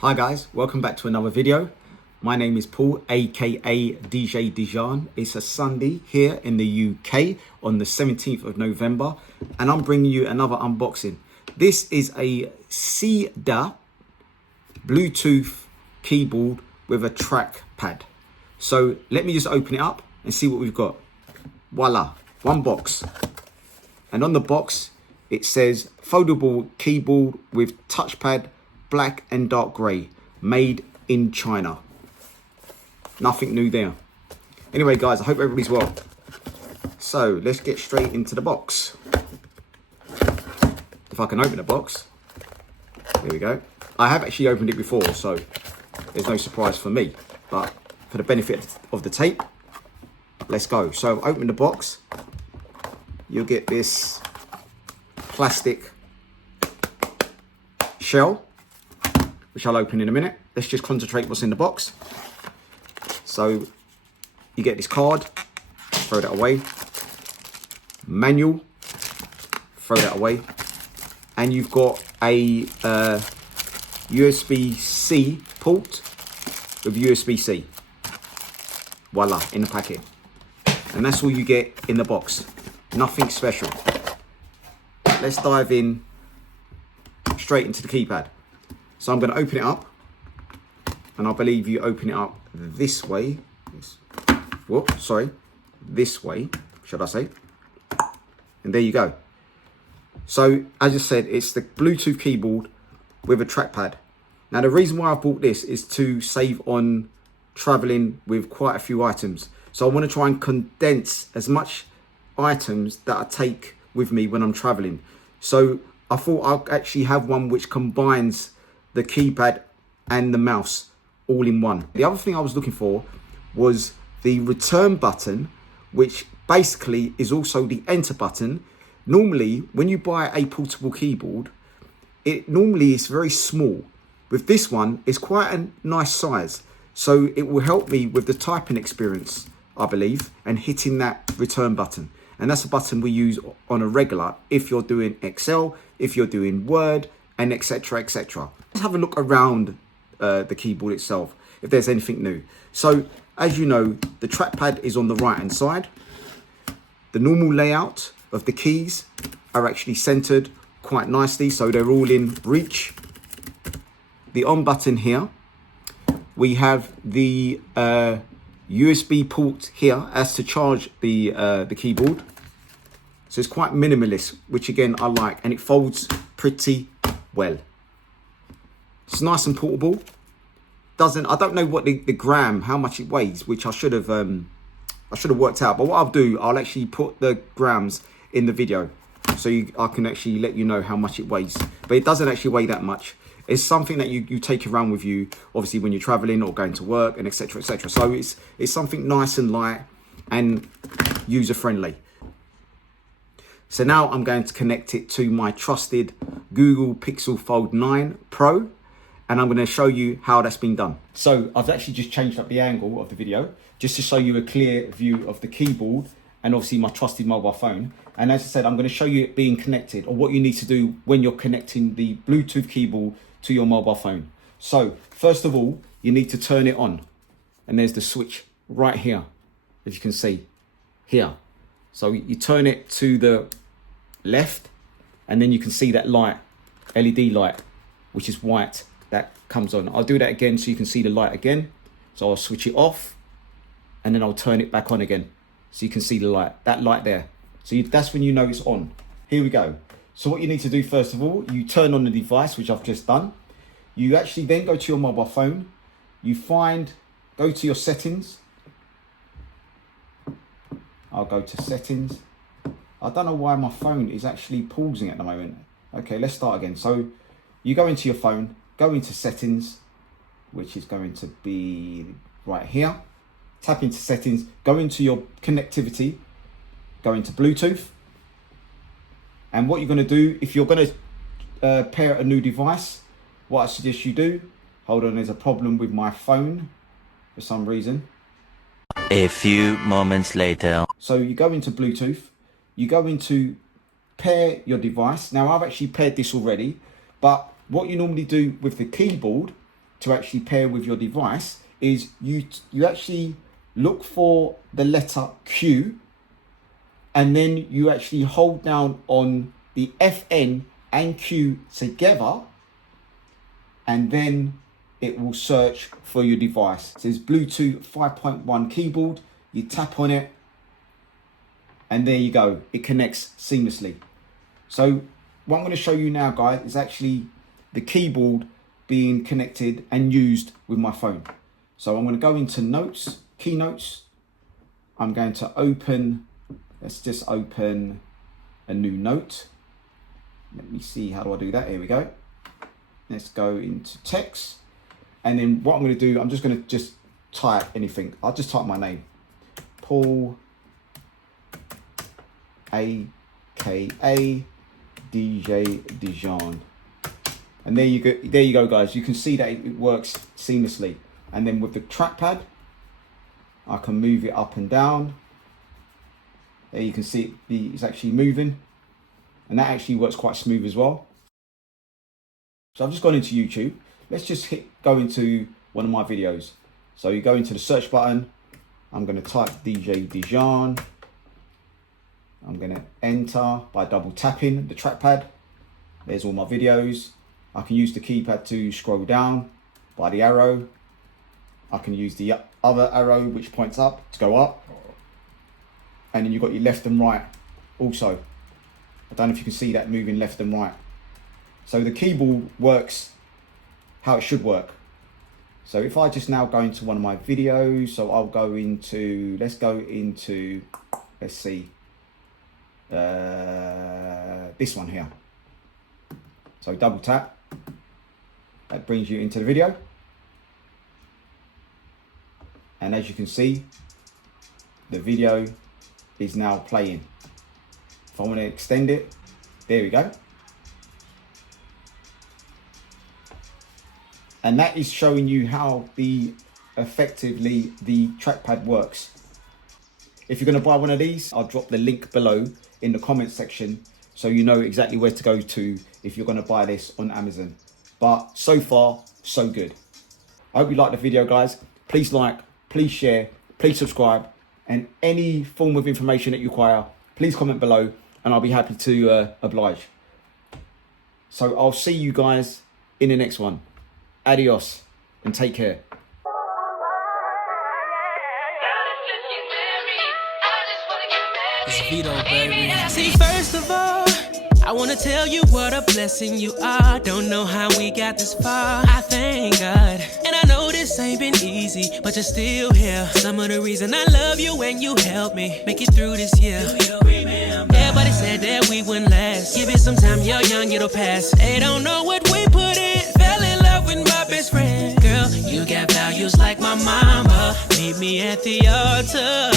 Hi guys, welcome back to another video. My name is Paul, aka DJ Dijon. It's a Sunday here in the UK on the 17th of November, and I'm bringing you another unboxing. This is a Seenda Bluetooth keyboard with a trackpad. So let me just open it up and see what we've got. Voila, one box. And on the box, it says foldable keyboard with touchpad, black and dark grey, made in China. Nothing new there. Anyway guys, I hope everybody's well. So let's get straight into the box. If I can open the box. There we go. I have actually opened it before, so there's no surprise for me. But for the benefit of the tape, let's go. So open the box. You'll get this plastic shell, which I'll open in a minute. Let's just concentrate what's in the box. So you get this card, throw that away. Manual, throw that away. And you've got a USB-C port with USB-C. Voila, in the packet. And that's all you get in the box. Nothing special. Let's dive in straight into the keypad. So I'm going to open it up, and I believe you open it up this way. This way, should I say. And there you go. So as I said, it's the Bluetooth keyboard with a trackpad. Now the reason why I bought this is to save on traveling with quite a few items. So I want to try and condense as much items that I take with me when I'm traveling. So I thought I'll actually have one which combines the keypad and the mouse all in one. The other thing I was looking for was the return button, which basically is also the enter button. Normally, when you buy a portable keyboard, it normally is very small. With this one, it's quite a nice size. So it will help me with the typing experience, I believe, and hitting that return button. And that's a button we use on a regular if you're doing Excel, if you're doing Word, and etc, etc. Let's have a look around the keyboard itself, if there's anything new. So as you know, the trackpad is on the right hand side. The normal layout of the keys are actually centered quite nicely, so they're all in reach. The on button here, we have the USB port here as to charge the keyboard. So it's quite minimalist, which again I like, and it folds pretty well. It's nice and portable. I don't know what the gram, how much it weighs, which I should have worked out. But what I'll do, I'll actually put the grams in the video, so I can actually let you know how much it weighs. But it doesn't actually weigh that much. It's something that you take around with you, obviously when you're traveling or going to work, and etc, etc. So it's something nice and light and user friendly. So now I'm going to connect it to my trusted Google Pixel Fold 9 Pro, and I'm going to show you how that's been done. So I've actually just changed up the angle of the video just to show you a clear view of the keyboard and obviously my trusted mobile phone. And as I said, I'm going to show you it being connected, or what you need to do when you're connecting the Bluetooth keyboard to your mobile phone. So first of all, you need to turn it on, and there's the switch right here, as you can see here. So you turn it to the left, and then you can see that light, LED light, which is white, that comes on. I'll do that again so you can see the light again. So I'll switch it off, and then I'll turn it back on again so you can see the light, that light there. So that's when you know it's on. Here we go. So what you need to do, first of all, you turn on the device, which I've just done. You actually then go to your mobile phone. Go to your settings. I'll go to settings. I don't know why my phone is actually pausing at the moment. Okay, let's start again. So you go into your phone, go into settings, which is going to be right here. Tap into settings, go into your connectivity, go into Bluetooth. And what you're going to do, if you're going to pair a new device, what I suggest you do, hold on, there's a problem with my phone for some reason. A few moments later. So you go into Bluetooth, you go into pair your device. Now I've actually paired this already, but what you normally do with the keyboard to actually pair with your device is you actually look for the letter Q, and then you actually hold down on the FN and Q together, and then it will search for your device. It says Bluetooth 5.1 keyboard. You tap on it, and there you go. It connects seamlessly. So what I'm going to show you now, guys, is actually the keyboard being connected and used with my phone. So I'm going to go into notes, keynotes. I'm going to open, let's just open a new note. Let me see, how do I do that? Here we go. Let's go into text. And then what I'm going to do, I'm just going to just type anything. I'll just type my name. Paul, AKA DJ Dijon. And there you go, guys. You can see that it works seamlessly. And then with the trackpad, I can move it up and down. There you can see it's actually moving. And that actually works quite smooth as well. So I've just gone into YouTube. Let's just go into one of my videos. So you go into the search button. I'm going to type DJ Dijon. I'm going to enter by double tapping the trackpad. There's all my videos. I can use the keypad to scroll down by the arrow. I can use the other arrow which points up to go up. And then you've got your left and right also. I don't know if you can see that moving left and right. So the keyboard works how it should work. So if I just now go into one of my videos, so I'll go into, let's see, this one here. So double tap, that brings you into the video. And as you can see, the video is now playing. If I want to extend it, there we go. And that is showing you how effectively the trackpad works. If you're going to buy one of these, I'll drop the link below in the comment section so you know exactly where to go to if you're going to buy this on Amazon. But so far, so good. I hope you liked the video, guys. Please like, please share, please subscribe, and any form of information that you require, please comment below and I'll be happy to oblige. So I'll see you guys in the next one. Adios and take care. It's Vito, baby. See, first of all, I wanna tell you what a blessing you are. Don't know how we got this far. I thank God. And I know this ain't been easy, but you're still here. Some of the reason I love you and you helped me make it through this year. Everybody said that we wouldn't last. Give it some time, you're young, it'll pass. They don't know what we put in. Fell in love with my best friend. Girl, you got values like my mama. Meet me at the altar.